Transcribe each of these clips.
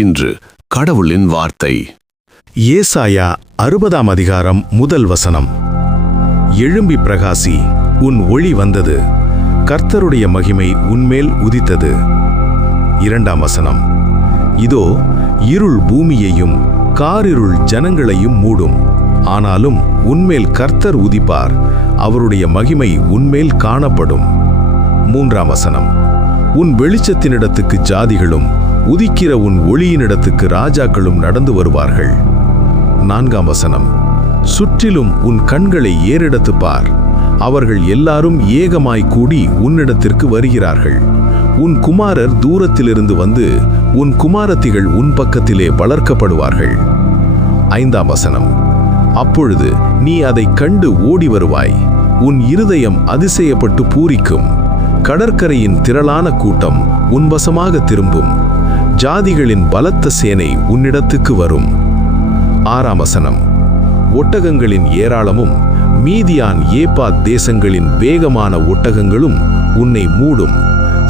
இன்று கடவுளின் வார்த்தை. ஏசாயா 60ஆம் அதிகாரம் 1 வசனம். எழும்பி பிரகாசி, உன் ஒளி வந்தது, கர்த்தருடைய மகிமை உன்மேல் உதித்தது. 2ஆம் வசனம். இதோ இருள் பூமியையும் காரிருள் ஜனங்களையும் மூடும், ஆனாலும் உன்மேல் கர்த்தர் உதிப்பார், அவருடைய மகிமை உன்மேல் காணப்படும். 3ஆம் வசனம். உன் வெளிச்சத்தினிடத்துக்கு ஜாதிகளும் உதிக்கிற உன் ஒளியினிடத்துக்கு ராஜாக்களும் நடந்து வருவார்கள். 4ஆம் வசனம். சுற்றிலும் உன் கண்களை ஏறெடுத்து பார், அவர்கள் எல்லாரும் ஏகமாய் கூடி உன்னிடத்திற்கு வருகிறார்கள். உன் குமாரர் தூரத்திலிருந்து வந்து உன் குமாரத்திகள் உன் பக்கத்திலே வளர்க்கப்படுவார்கள். 5ஆம் வசனம். அப்பொழுது நீ அதைக் கண்டு ஓடி வருவாய், உன் இருதயம் அதிசயப்பட்டு பூரிக்கும். கடற்கரையின் திரளான கூட்டம் உன்வசமாக திரும்பும், ஜாதிகளின் பலத்த சேனை உன்னிடத்துக்கு வரும். 6ஆம் வசனம். ஒட்டகங்களின் ஏராளமும் மீதியான் ஏப்பாத் தேசங்களின் வேகமான ஒட்டகங்களும் உன்னை மூடும்.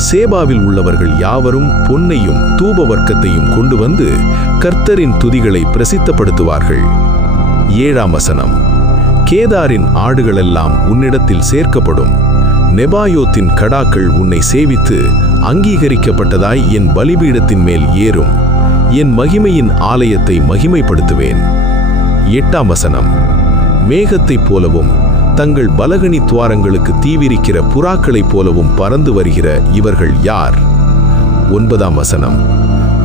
சேபாவில் உள்ளவர்கள் யாவரும் பொன்னையும் தூபவர்க்கத்தையும் கொண்டு வந்து கர்த்தரின் துதிகளை பிரசித்தப்படுத்துவார்கள். 7ஆம் வசனம். கேதாரின் ஆடுகளெல்லாம் உன்னிடத்தில் சேர்க்கப்படும், நெபாயோத்தின் கடாக்கள் உன்னை சேவித்து அங்கீகரிக்கப்பட்டதாய் என் பலிபீடத்தின் மேல் ஏறும், என் மகிமையின் ஆலயத்தை மகிமைப்படுத்துவேன். 8ஆம் வசனம். மேகத்தைப் போலவும் தங்கள் பலகனி துவாரங்களுக்கு தீவிரிக்கிற புறாக்களைப் போலவும் பறந்து வருகிற இவர்கள் யார்? 9ஆம் வசனம்.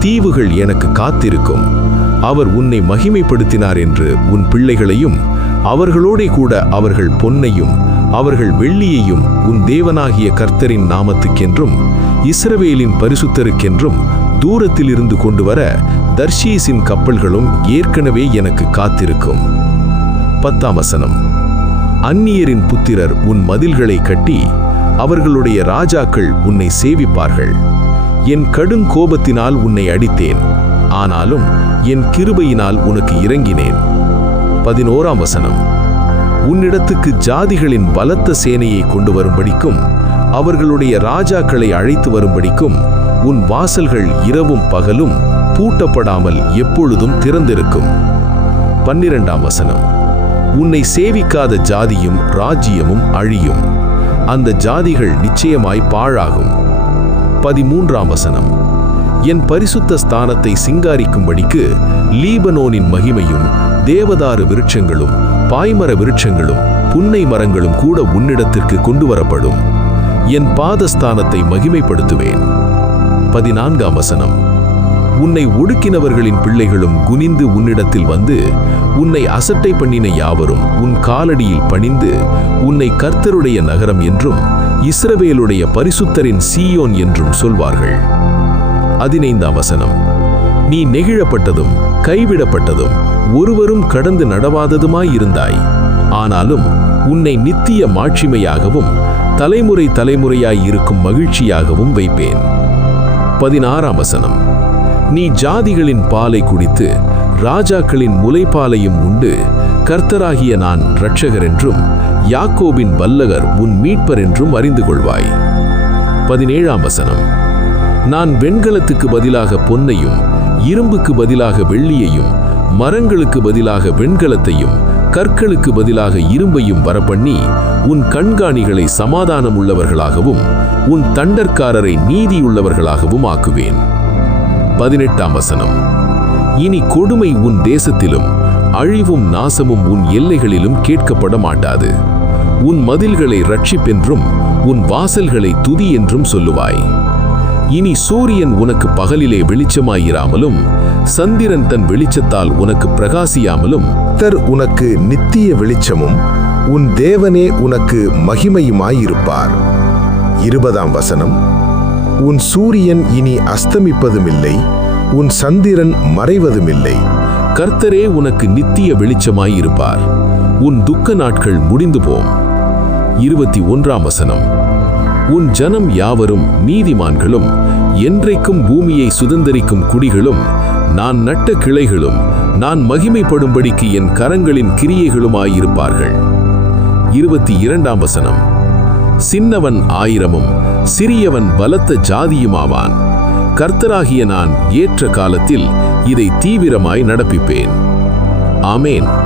தீவுகள் எனக்கு காத்திருக்கும், அவர் உன்னை மகிமைப்படுத்தினார் என்று உன் பிள்ளைகளையும் அவர்களோடே கூட அவர்கள் பொன்னையும் அவர்கள் வெள்ளியையும் உன் தேவனாகிய கர்த்தரின் நாமத்துக்கென்றும் இஸ்ரவேலின் பரிசுத்தருக்கென்றும் தூரத்திலிருந்து கொண்டு வர தர்ஷீஸின் கப்பல்களும் ஏற்கனவே எனக்கு காத்திருக்கும். 10ஆம் வசனம். அந்நியரின் புத்திரர் உன் மதில்களை கட்டி அவர்களுடைய ராஜாக்கள் உன்னை சேவிப்பார்கள். என் கடுங்கோபத்தினால் உன்னை அடித்தேன், ஆனாலும் என் கிருபையினால் உனக்கு இறங்கினேன். 11ஆம் வசனம். உன்னிடத்துக்கு ஜாதிகளின் பலத்த சேனையை கொண்டு வரும்படிக்கும் அவர்களுடைய ராஜாக்களை அழைத்து வரும்படிக்கும் உன் வாசல்கள் இரவும் பகலும் பூட்டப்படாமல் எப்பொழுதும் திறந்திருக்கும். 12ஆம் வசனம். உன்னை சேவிக்காத ஜாதியும் ராஜ்யமும் அழியும், அந்த ஜாதிகள் நிச்சயமாய் பாழாகும். 13ஆம் வசனம். என் பரிசுத்த ஸ்தானத்தை சிங்காரிக்கும்படிக்கு லீபனோனின் மகிமையும் தேவதாரு விருட்சங்களும் பாய்மர விருட்சங்களும் புன்னை மரங்களும் கூட உன்னிடத்திற்கு கொண்டு வரப்படும், என் பாதஸ்தானத்தை மகிமைப்படுத்துவேன். 14ஆம் வசனம். உன்னை ஒடுக்கினவர்களின் பிள்ளைகளும் குனிந்து உன்னிடத்தில் வந்து உன்னை அசட்டை பண்ணின யாவரும் உன் காலடியில் பணிந்து உன்னை கர்த்தருடைய நகரம் என்றும் இஸ்ரவேலுடைய பரிசுத்தரின் சீயோன் என்றும் சொல்வார்கள். 15ஆம் வசனம். நீ நெகிழப்பட்டதும் கைவிடப்பட்டதும் ஒருவரும் கடந்து நடவாததுமாயிருந்தாய், ஆனாலும் உன்னை நித்திய மாட்சிமையாகவும் தலைமுறை தலைமுறையாய் இருக்கும் மகிழ்ச்சியாகவும் வைப்பேன். 16ஆம் வசனம். நீ ஜாதிகளின் பாலை குடித்து ராஜாக்களின் முலைப்பாலையும் உண்டு கர்த்தராகிய நான் இரட்சகர் என்றும் யாக்கோபின் வல்லகர் உன் மீட்பர் என்றும் அறிந்து கொள்வாய். 17ஆம் வசனம். நான் வெண்கலத்துக்கு பதிலாக பொன்னையும் இரும்புக்கு பதிலாக வெள்ளியையும் மரங்களுக்கு பதிலாக வெண்கலத்தையும் கற்களுக்கு பதிலாக இரும்பையும் வரப்பண்ணி உன் கண்காணிகளை சமாதானம் உள்ளவர்களாகவும் உன் தண்டற்காரரை நீதியுள்ளவர்களாகவும் ஆக்குவேன். 18ஆம் வசனம். இனி கொடுமை உன் தேசத்திலும் அழிவும் நாசமும் உன் எல்லைகளிலும் கேட்கப்பட மாட்டாது, உன் மதில்களை இரட்சிப்பென்றும் உன் வாசல்களை துதி என்றும் சொல்லுவாய். இனி சூரியன் உனக்கு பகலிலே வெளிச்சமாயிராமலும் சந்திரன் தன் வெளிச்சத்தால் உனக்கு பிரகாசியாமலும் கர்த்தர் உனக்கு நித்திய வெளிச்சமும் உன் தேவனே உனக்கு மகிமையுமாயிருப்பார். 20ஆம் வசனம். உன் சூரியன் இனி அஸ்தமிப்பதுமில்லை, உன் சந்திரன் மறைவதுமில்லை, கர்த்தரே உனக்கு நித்திய வெளிச்சமாயிருப்பார், உன் துக்க நாட்கள் முடிந்து போம். 21ஆம் வசனம். உன் ஜனம் யாவரும் நீதிமான்களும் என்றைக்கும் பூமியை சுதந்தரிக்கும் குடிகளும் நான் நட்ட கிளைகளும் நான் மகிமைப்படும்படிக்கு என் கரங்களின் கிரியைகளுமாயிருப்பார்கள். 22ஆம் வசனம். சின்னவன் 1000 சிறியவன் பலத்த ஜாதியுமாவான், கர்த்தராகிய நான் ஏற்ற காலத்தில் இதை தீவிரமாய் நடப்பிப்பேன். ஆமேன்.